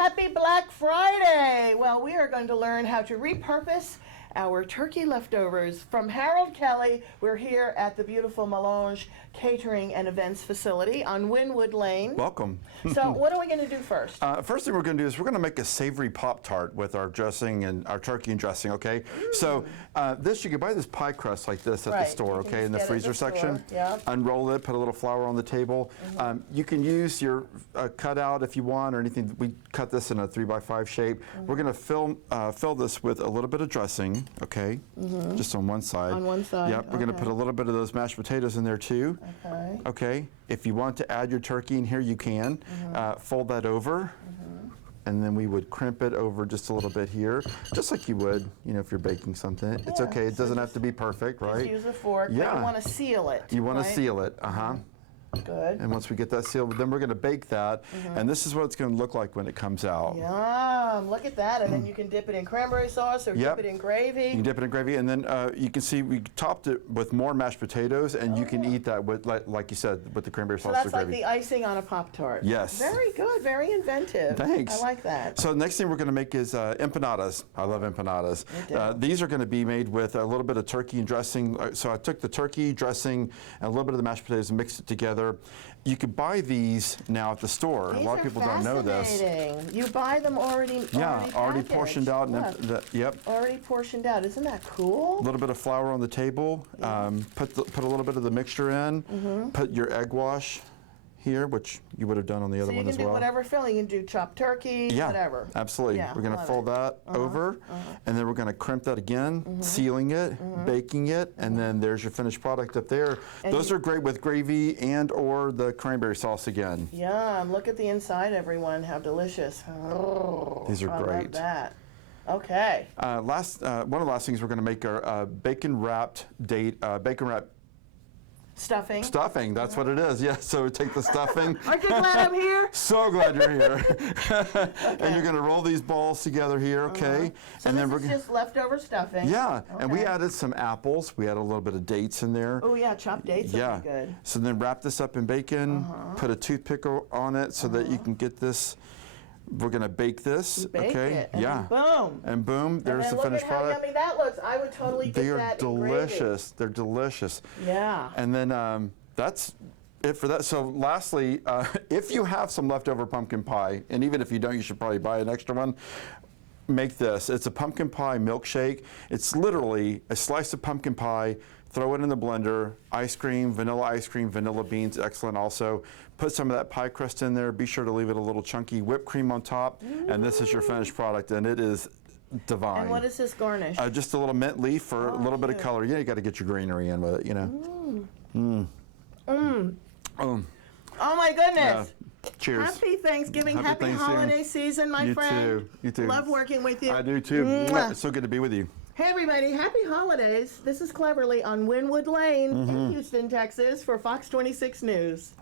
happy Black Friday. Well, we are going to learn how to repurpose our turkey leftovers from Harold Kelly. We're here at the beautiful Mélange Catering and Events facility on Wynwood Lane. Welcome. So what are we going to do first? First thing we're going to do is we're going to make a savory Pop-Tart with our dressing and our turkey and dressing, okay? So this, you can buy this pie crust like this at the store, okay, in the freezer section. Yep. Unroll it, put a little flour on the table. You can use your cutout if you want or anything. We cut this in a 3x5 shape. We're going to fill this with a little bit of dressing, okay? Just on one side. On one side. Yep, we're going to put a little bit of those mashed potatoes in there too. Okay. Okay, if you want to add your turkey in here, you can. Fold that over, and then we would crimp it over just a little bit here, just like you would, you know, if you're baking something. It's okay, it doesn't have to be perfect, right? Just use a fork, but you want to seal it. You want right? to seal it, Good. And once we get that sealed, then we're going to bake that, and this is what it's going to look like when it comes out. Yum, look at that, and then you can dip it in cranberry sauce or dip it in gravy. You can dip it in gravy, and then you can see we topped it with more mashed potatoes, and you can eat that with, like you said, with the cranberry sauce or that's gravy. like the icing on a Pop-Tart. Yes. Very good, very inventive. Thanks. I like that. So next thing we're going to make is empanadas. I love empanadas. These are going to be made with a little bit of turkey and dressing. So I took the turkey, dressing, and a little bit of the mashed potatoes and mixed it together. You could buy these now at the store. These a lot of people don't know this. You buy them already already portioned out. Yep. Already portioned out. Isn't that cool? A little bit of flour on the table. Put a little bit of the mixture in. Put your egg wash here, which you would have done on the other one as well. You can do whatever filling. You can do chopped turkey, whatever. Absolutely. Yeah, we're going to fold that over, and then we're going to crimp that again, sealing it, baking it, and then there's your finished product up there. And those are great with gravy and or the cranberry sauce again. Yum. Look at the inside, everyone. How delicious. Oh, these are great. I love that. Okay. One of the last things we're going to make are bacon wrapped Stuffing. Stuffing, that's what it is. Yeah, so take the stuffing. Aren't you glad I'm here? So glad you're here. And you're going to roll these balls together here, okay? So and then this is just leftover stuffing. Yeah, and we added some apples. We added a little bit of dates in there. Oh yeah, chopped dates would be good. So then wrap this up in bacon, put a toothpick on it so that you can get this. We're going to bake this, okay? It, and boom. And boom, there's the finished product. Look at how yummy that looks. I would totally get that in gravy. They are delicious. They're delicious. Yeah. And then that's it for that. So lastly, if you have some leftover pumpkin pie, and even if you don't, you should probably buy an extra one. Make this. It's a pumpkin pie milkshake. It's literally a slice of pumpkin pie, throw it in the blender, ice cream, vanilla beans, excellent also. Put some of that pie crust in there. Be sure to leave it a little chunky, whipped cream on top, and this is your finished product, and it is divine. And what is this garnish? Just a little mint leaf for a little bit of color. Yeah, you got to get your greenery in with it, you know. Oh my goodness. Yeah. Cheers. Happy Thanksgiving, happy holiday season, my friend. You too. Love working with you. I do too. Mwah. It's so good to be with you. Hey everybody, happy holidays. This is Cleverley on Wynwood Lane in Houston, Texas for Fox 26 News.